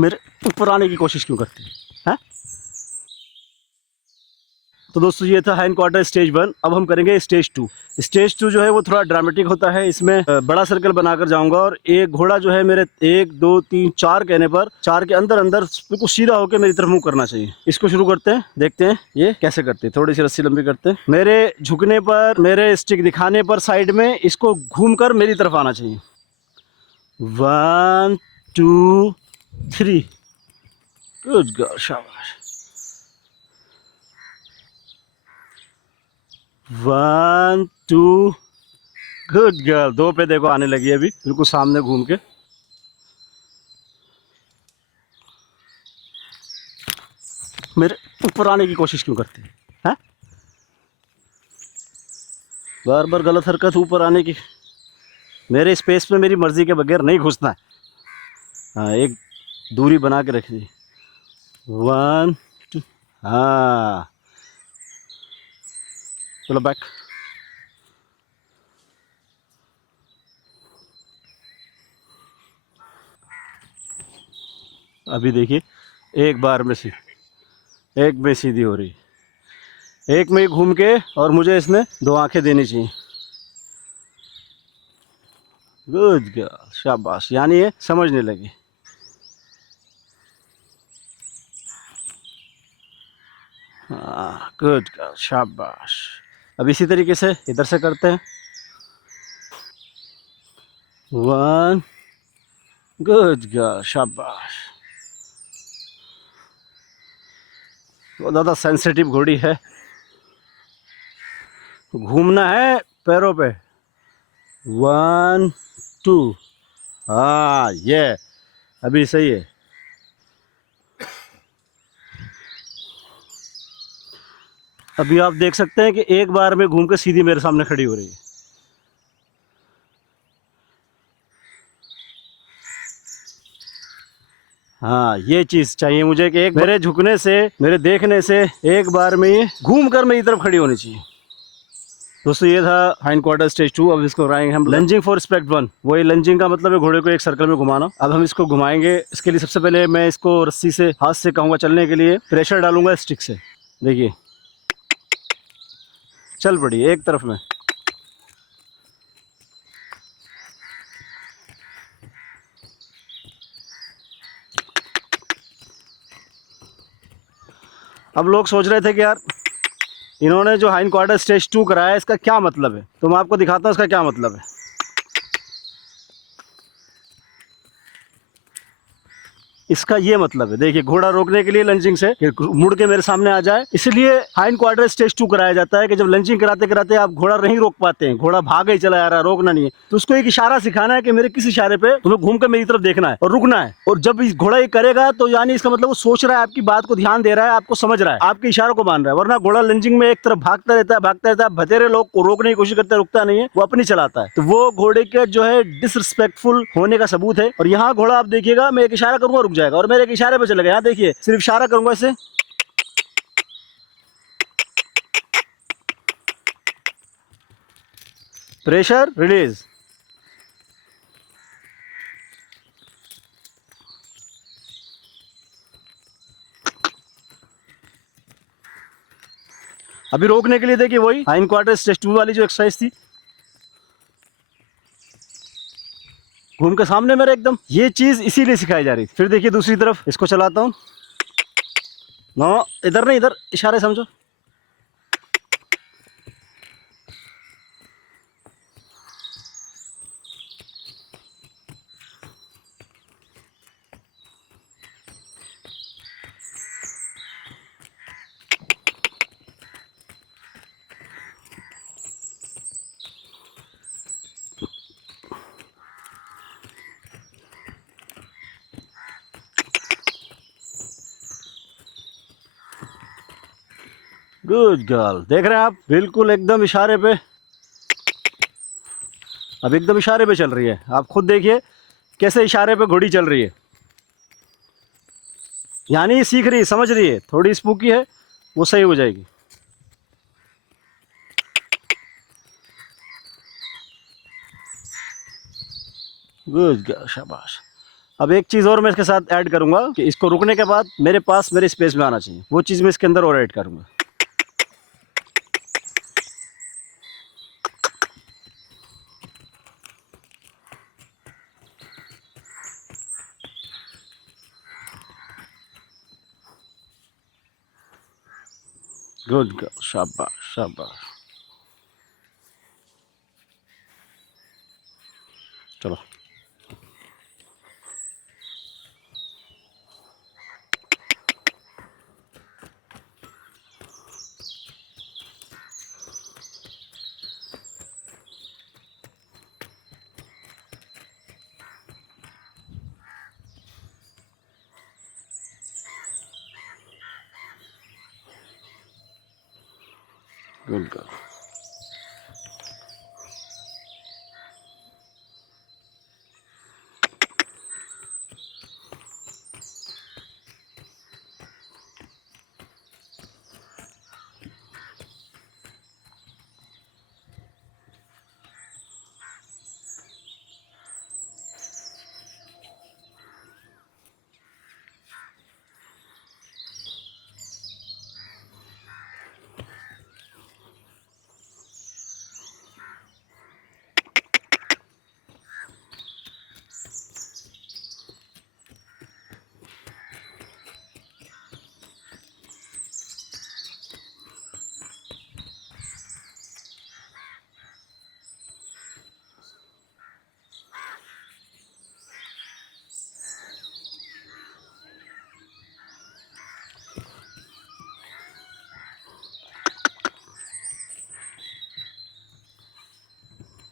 मेरे ऊपर आने की कोशिश क्यों करती है? तो दोस्तों ये था हाइन क्वार्टर स्टेज 1। अब हम करेंगे स्टेज 2। स्टेज 2 जो है वो थोड़ा ड्रामेटिक होता है। इसमें बड़ा सर्कल बनाकर जाऊंगा और एक घोड़ा जो है मेरे 1 2 3 4 कहने पर 4 के अंदर अंदर बिल्कुल सीधा होकर मेरी तरफ मूव करना चाहिए। इसको शुरू करते हैं, देखते हैं ये कैसे करते हैं। थोड़ी सी रस्सी लंबी करते हैं। मेरे झुकने पर, मेरे स्टिक दिखाने पर साइड में इसको घूम कर मेरी तरफ आना चाहिए। 1 2 3। गुड गर्ल, शाबाश। 1 2। Good girl. 2 पे देखो आने लगी है अभी, बिल्कुल सामने घूम के। मेरे ऊपर आने की कोशिश क्यों करती है? बार बार गलत हरकत, ऊपर आने की। मेरे स्पेस में मेरी मर्जी के बगैर नहीं घुसना है। हाँ, एक दूरी बना के रखिए। 1 2। हाँ, चलो बैक। अभी देखिए, एक बार में एक में सीधी हो रही, एक में ही घूम के, और मुझे इसमें 2 आंखें देनी चाहिए। गुड गर्ल, शाबाश। यानी ये समझने लगी। हाँ, गुड गर्ल, शाबाश। अब इसी तरीके से इधर से करते हैं। 1। गुड गर्ल, शाबाश। वो ज़्यादा सेंसिटिव घोड़ी है, घूमना है पैरों पे। 1 2। हाँ, ये अभी सही है। अभी आप देख सकते हैं कि एक बार में घूम के सीधी मेरे सामने खड़ी हो रही है। हाँ, ये चीज़ चाहिए मुझे कि एक मेरे झुकने से, मेरे देखने से एक बार में ये घूम कर मेरी तरफ खड़ी होनी चाहिए। दोस्तों ये था हाइंड क्वार्टर स्टेज 2। अब इसको कराएंगे हम लंजिंग फॉर रिस्पेक्ट 1। वही लंजिंग का मतलब है घोड़े को एक सर्कल में घुमाना। अब हम इसको घुमाएंगे। इसके लिए सबसे पहले मैं इसको रस्सी से, हाथ से कहूँगा चलने के लिए, प्रेशर डालूंगा स्टिक से। देखिए चल पड़ी एक तरफ में। अब लोग सोच रहे थे कि यार इन्होंने जो हाइंड क्वार्टर स्टेज 2 कराया है इसका क्या मतलब है, तो मैं आपको दिखाता हूँ इसका क्या मतलब है। इसका ये मतलब है, देखिए घोड़ा रोकने के लिए लंचिंग से कि मुड़ के मेरे सामने आ जाए, इसलिए हाइंड क्वार्टर स्टेज 2 कराया जाता है कि जब लंचिंग कराते कराते आप घोड़ा नहीं रोक पाते हैं, घोड़ा भाग ही चला जा रहा है, रोकना नहीं है, तो उसको एक इशारा सिखाना है कि मेरे किस इशारे पे तुम्हें घूम कर मेरी तरफ देखना है और रुकना है। और जब इस घोड़ा ये करेगा तो यानी इसका मतलब वो सोच रहा है, आपकी बात को ध्यान दे रहा है, आपको समझ रहा है, आपके इशारों को मान रहा है। वरना घोड़ा लंचिंग में एक तरफ भागता रहता है, भतेरे लोग को रोकने की कोशिश करता है, रुकता नहीं है, वो अपनी चलाता है। तो वो घोड़े के जो है डिसरिस्पेक्टफुल होने का सबूत है। और यहाँ घोड़ा आप देखिएगा, मैं एक इशारा करूंगा रुक जाएगा, और मेरे एक इशारे पे चलेगा। यहाँ देखिए, सिर्फ इशारा करूंगा इसे, प्रेशर रिलीज। अभी रोकने के लिए देखिए वही हाइंड क्वार्टर स्टेज 2 वाली जो एक्सरसाइज थी, घूम के सामने मेरे एकदम, ये चीज इसीलिए सिखाई जा रही थी। फिर देखिए दूसरी तरफ इसको चलाता हूँ। नो, इधर नहीं, इधर इशारे समझो। गुड गर्ल, देख रहे हैं आप, बिल्कुल एकदम इशारे पे। अब एकदम इशारे पे चल रही है, आप खुद देखिए कैसे इशारे पे घोड़ी चल रही है। यानी ये सीख रही है, समझ रही है, थोड़ी स्पूकी है, वो सही हो जाएगी। गुड गर्ल, शाबाश। अब एक चीज़ और मैं इसके साथ ऐड करूंगा कि इसको रुकने के बाद मेरे पास मेरे स्पेस में आना चाहिए, वो चीज़ मैं इसके अंदर और ऐड करूंगा। गुड गर्ल, शाबाश शाबाश। चलो गुड गर्ल।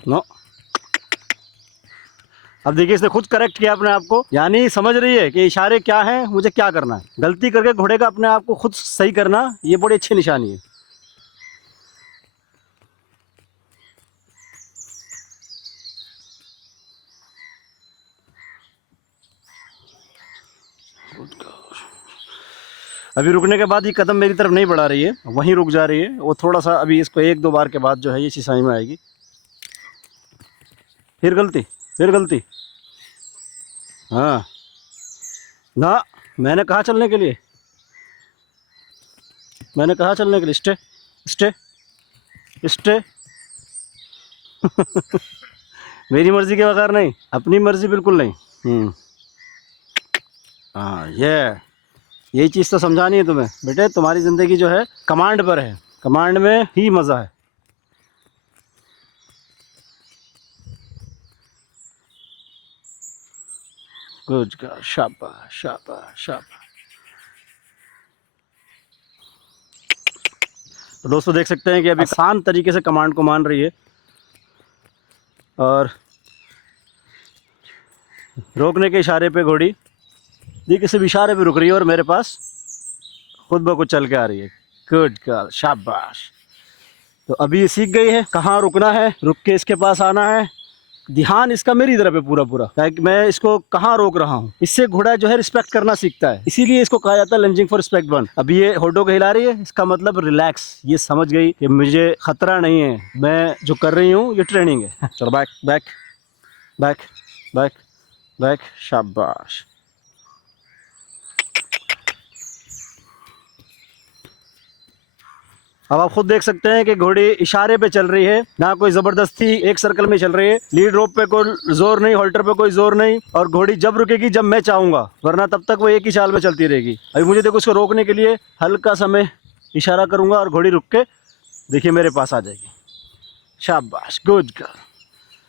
नो, अब देखिए इसने खुद करेक्ट किया अपने आप को, यानी समझ रही है कि इशारे क्या हैं, मुझे क्या करना है। गलती करके घोड़े का अपने आप को खुद सही करना, ये बड़ी अच्छी निशानी है। अभी रुकने के बाद ये कदम मेरी तरफ नहीं बढ़ा रही है, वहीं रुक जा रही है। वो थोड़ा सा अभी इसको एक दो बार के बाद जो है ये सिसाई में आएगी। फिर गलती, फिर गलती। हाँ ना, मैंने कहा चलने के लिए, मैंने कहा चलने के लिए। Stay stay stay. मेरी मर्जी के बगैर नहीं, अपनी मर्जी बिल्कुल नहीं। हाँ, यही चीज़ तो समझानी है तुम्हें बेटे। तुम्हारी ज़िंदगी जो है कमांड पर है, कमांड में ही मज़ा है। गुड गर्ल, शाबाश शाबाश शाबाश। तो दोस्तों देख सकते हैं कि अभी आसान तरीके से कमांड को मान रही है और रोकने के इशारे पे घोड़ी देखिए सिर्फ इशारे पे रुक रही है और मेरे पास खुद ब खुद चल के आ रही है। गुड गर्ल, शाबाश। तो अभी ये सीख गई है कहाँ रुकना है, रुक के इसके पास आना है। ध्यान इसका मेरी तरफ है पूरा पूरा, ताकि मैं इसको कहाँ रोक रहा हूँ। इससे घोड़ा जो है रिस्पेक्ट करना सीखता है, इसीलिए इसको कहा जाता है लंजिंग फॉर रिस्पेक्ट वन। अभी ये होठों को हिला रही है, इसका मतलब रिलैक्स। ये समझ गई कि मुझे खतरा नहीं है, मैं जो कर रही हूँ ये ट्रेनिंग है। चलो back back back back back, शाबाश। अब आप खुद देख सकते हैं कि घोड़ी इशारे पे चल रही है, ना कोई जबरदस्ती एक सर्कल में चल रही है। लीड रोप पे कोई जोर नहीं, हॉल्टर पे कोई जोर नहीं। और घोड़ी जब रुकेगी जब मैं चाहूंगा, वरना तब तक वो एक ही चाल में चलती रहेगी। अभी मुझे देखो उसको रोकने के लिए हल्का सा मैं इशारा करूंगा और घोड़ी रुक के देखिए मेरे पास आ जाएगी। शाबाश, गुड गर्ल।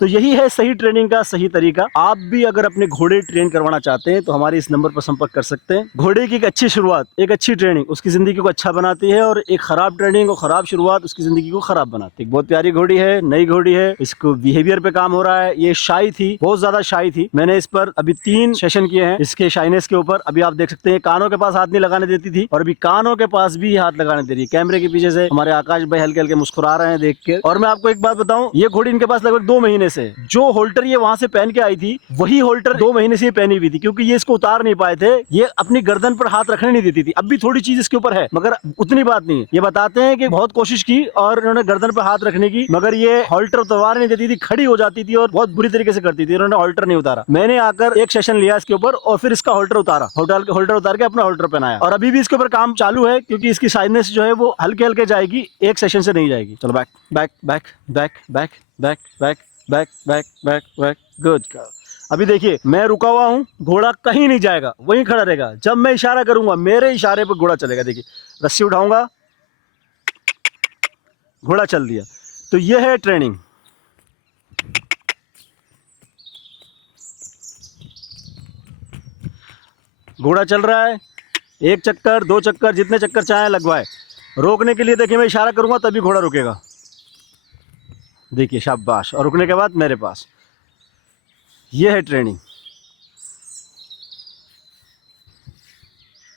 तो यही है सही ट्रेनिंग का सही तरीका। आप भी अगर अपने घोड़े ट्रेन करवाना चाहते हैं तो हमारे इस नंबर पर संपर्क कर सकते हैं। घोड़े की एक अच्छी शुरुआत, एक अच्छी ट्रेनिंग उसकी ज़िंदगी को अच्छा बनाती है, और एक ख़राब ट्रेनिंग और ख़राब शुरुआत उसकी ज़िंदगी को ख़राब बनाती है। बहुत प्यारी घोड़ी है, नई घोड़ी है, इसको बिहेवियर पे काम हो रहा है। ये शाई थी, बहुत ज़्यादा शाई थी। मैंने इस पर अभी 3 सेशन किए हैं इसके शाइनेस के ऊपर। अभी आप देख सकते हैं कानों के पास हाथ नहीं लगाने देती थी, और अभी कानों के पास भी हाथ लगाने दे रही है। कैमरे के पीछे से हमारे आकाश भाई हल्के हल्के मुस्कुरा रहे हैं देख के। और मैं आपको एक बात बताऊं, ये घोड़ी इनके पास लगभग 2 महीने महीने से। जो होल्टर ये वहां से पहन के आई थी वही होल्टर 2 महीने से ये पहनी हुई थी, क्योंकि ये इसको उतार नहीं पाए थे। ये अपनी गर्दन पर हाथ रखने नहीं देती थी। अब भी थोड़ी चीज इसके ऊपर है मगर उतनी बात नहीं है। ये बताते हैं कि बहुत कोशिश की और इन्होंने गर्दन पर हाथ रखने की, मगर ये होल्टर उतार नहीं देती थी, खड़ी हो जाती थी और बहुत बुरी तरीके से करती थी। इन्होंने होल्टर नहीं उतारा। मैंने आकर एक सेशन लिया इसके ऊपर और फिर इसका होल्टर उतारा, होल्टर उतार के अपना होल्टर पहनाया, और अभी भी इसके ऊपर काम चालू है, क्योंकि इसकी साइजनेस जो है वो हल्के हल्के जाएगी, एक सेशन से नहीं जाएगी। चलो back back back back back back back back back back back, good. अभी देखिए मैं रुका हुआ हूँ, घोड़ा कहीं नहीं जाएगा, वहीं खड़ा रहेगा। जब मैं इशारा करूंगा मेरे इशारे पर घोड़ा चलेगा। देखिए रस्सी उठाऊंगा, घोड़ा चल दिया। तो ये है ट्रेनिंग। घोड़ा चल रहा है, 1 चक्कर 2 चक्कर जितने चक्कर चाहे लगवाए। रोकने के लिए देखिए मैं इशारा करूंगा तभी घोड़ा रुकेगा। देखिए शाबाश, और रुकने के बाद मेरे पास। ये है ट्रेनिंग।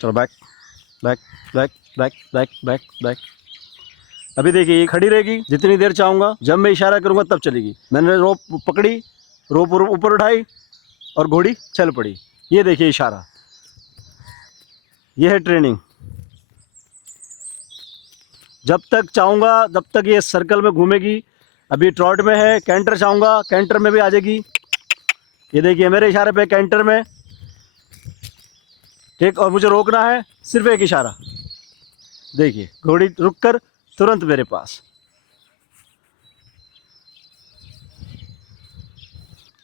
चलो back back back back back back back. अभी देखिए ये खड़ी रहेगी जितनी देर चाहूंगा, जब मैं इशारा करूंगा तब चलेगी। मैंने रोप पकड़ी, रोप ऊपर उठाई और घोड़ी चल पड़ी। ये देखिए इशारा, ये है ट्रेनिंग। जब तक चाहूंगा तब तक ये सर्कल में घूमेगी। अभी ट्रॉट में है, कैंटर चाहूंगा कैंटर में भी आ जाएगी। ये देखिए मेरे इशारे पे कैंटर में, ठीक। और मुझे रोकना है, सिर्फ एक इशारा। देखिए घोड़ी रुककर तुरंत मेरे पास।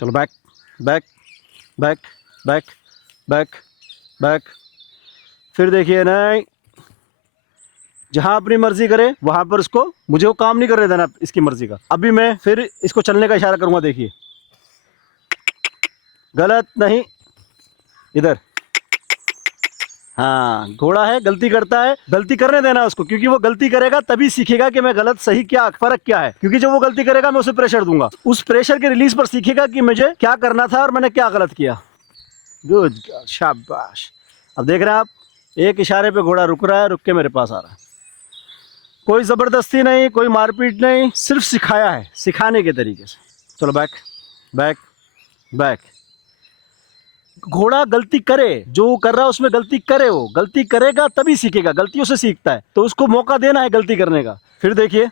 चलो back back back back back back. फिर देखिए नहीं, जहां अपनी मर्जी करे वहां पर उसको, मुझे वो काम नहीं करने देना इसकी मर्जी का। अभी मैं फिर इसको चलने का इशारा करूंगा। देखिए गलत नहीं, इधर। हाँ घोड़ा है, गलती करता है, गलती करने देना उसको, क्योंकि वो गलती करेगा तभी सीखेगा कि मैं गलत सही क्या फर्क क्या है। क्योंकि जब वो गलती करेगा मैं उसे प्रेशर दूंगा, उस प्रेशर के रिलीज पर सीखेगा कि मुझे क्या करना था और मैंने क्या गलत किया। गुड, शाबाश। अब देख रहे हैं आप, एक इशारे पे घोड़ा रुक रहा है, रुक के मेरे पास आ रहा है। कोई जबरदस्ती नहीं, कोई मारपीट नहीं, सिर्फ सिखाया है, सिखाने के तरीके से। चलो बैक बैक बैक। घोड़ा गलती करे, जो कर रहा है उसमें गलती करे, वो गलती करेगा तभी सीखेगा, गलतियों से सीखता है, तो उसको मौका देना है गलती करने का। फिर देखिए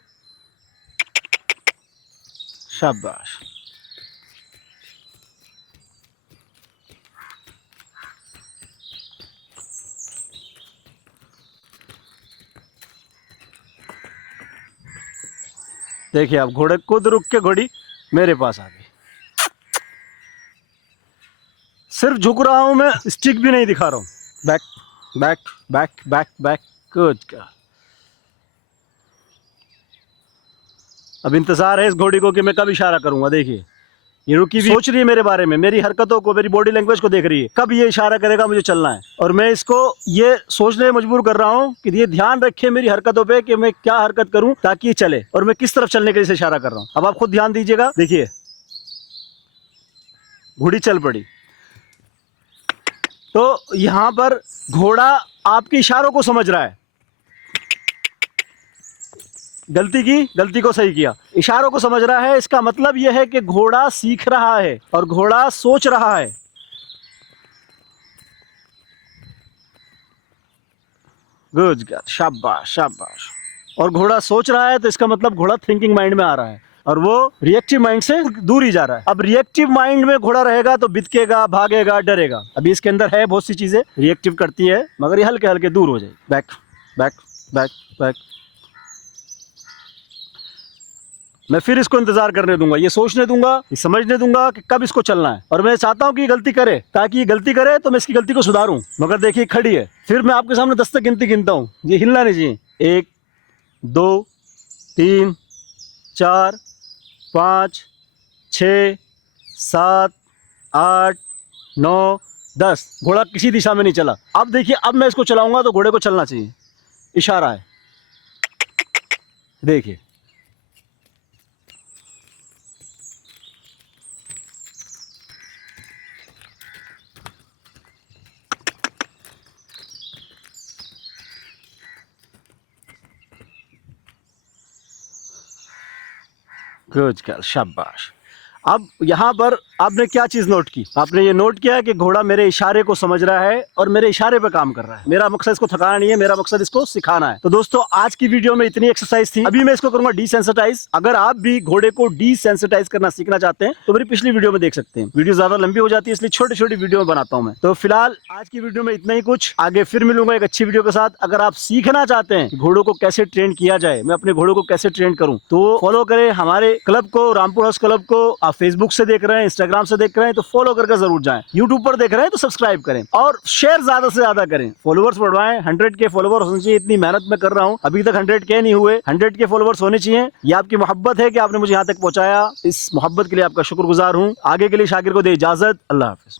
शाबाश। देखिए अब घोड़े खुद रुक के घोड़ी मेरे पास आ गई। सिर्फ झुक रहा हूं मैं, स्टिक भी नहीं दिखा रहा हूं। Back back back back back, good. अब इंतजार है इस घोड़ी को कि मैं कब इशारा करूंगा। देखिए ये रुकी भी, सोच रही है मेरे बारे में, मेरी हरकतों को, मेरी बॉडी लैंग्वेज को देख रही है, कब ये इशारा करेगा मुझे चलना है। और मैं इसको ये सोचने में मजबूर कर रहा हूँ कि ये ध्यान रखे मेरी हरकतों पे कि मैं क्या हरकत करूं ताकि ये चले, और मैं किस तरफ चलने के लिए इशारा कर रहा हूँ। अब आप खुद ध्यान दीजिएगा। देखिए घोड़ी चल पड़ी। तो यहां पर घोड़ा आपके इशारों को समझ रहा है, गलती की, गलती को सही किया, इशारों को समझ रहा है। इसका मतलब यह है कि घोड़ा सीख रहा है और घोड़ा सोच रहा है। गुड, शाबाश शाबाश। और घोड़ा सोच रहा है तो इसका मतलब घोड़ा थिंकिंग माइंड में आ रहा है और वो रिएक्टिव माइंड से दूर ही जा रहा है। अब रिएक्टिव माइंड में घोड़ा रहेगा तो बितकेगा, भागेगा, डरेगा। अभी इसके अंदर है बहुत सी चीजें रिएक्टिव करती है, मगर ये हल्के हल्के दूर हो जाए। Back back back back. मैं फिर इसको इंतजार करने दूंगा, ये सोचने दूंगा, ये समझने दूंगा कि कब इसको चलना है। और मैं चाहता हूं कि ये गलती करे, ताकि ये गलती करे तो मैं इसकी गलती को सुधारूं। मगर देखिए खड़ी है। फिर मैं आपके सामने 10 तक गिनती गिनता हूं, ये हिलना नहीं चाहिए। 1 2 3 4 5 6 7 8 9 10। घोड़ा किसी दिशा में नहीं चला। अब देखिए अब मैं इसको चलाऊंगा तो घोड़े को चलना चाहिए, इशारा है। देखिए गुड गर्ल, शाबाश। अब यहाँ पर आपने क्या चीज नोट की, आपने ये नोट किया कि घोड़ा मेरे इशारे को समझ रहा है और मेरे इशारे पे काम कर रहा है। मेरा मकसद इसको थकाना नहीं है, मेरा मकसद इसको सिखाना है। तो दोस्तों आज की वीडियो में इतनी एक्सरसाइज थी, अभी मैं इसको करूंगा डिसेंसिटाइज। अगर आप भी घोड़े को डिसेंसिटाइज करना सीखना चाहते हैं तो मेरी पिछली वीडियो में देख सकते हैं। वीडियो ज्यादा लंबी हो जाती है इसलिए छोटी छोटी वीडियो में बनाता हूं मैं। तो फिलहाल आज की वीडियो में इतना ही कुछ, आगे फिर मिलूंगा एक अच्छी वीडियो के साथ। अगर आप सीखना चाहते हैं कि घोड़ों को कैसे ट्रेन किया जाए, मैं अपने घोड़ों को कैसे ट्रेन करूं, तो फॉलो करें हमारे क्लब को, रामपुर हाउस क्लब को। आप फेसबुक से देख रहे हैं, इंस्टाग्राम से देख रहे हैं तो फॉलो करके जरूर जाएं। यूट्यूब पर देख रहे हैं तो सब्सक्राइब करें और शेयर ज्यादा से ज्यादा करें। फॉलोवर्स बढ़वाएं, 100K फॉलोवर्स होने चाहिए। इतनी मेहनत मैं कर रहा हूं, अभी तक 100K नहीं हुए। 100K फॉलोवर्स होने चाहिए। ये आपकी मोहब्बत है कि आपने मुझे यहाँ तक पहुंचाया। इस मोहब्बत के लिए आपका शुक्रगुजार हूँ। आगे के लिए शाकिर को दे इजाजत। अल्लाह हाफिज।